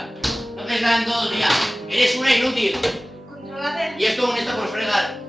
Mira, no haces nada en todo el día. Eres una inútil. Contrólate. Y esto un esto por fregar.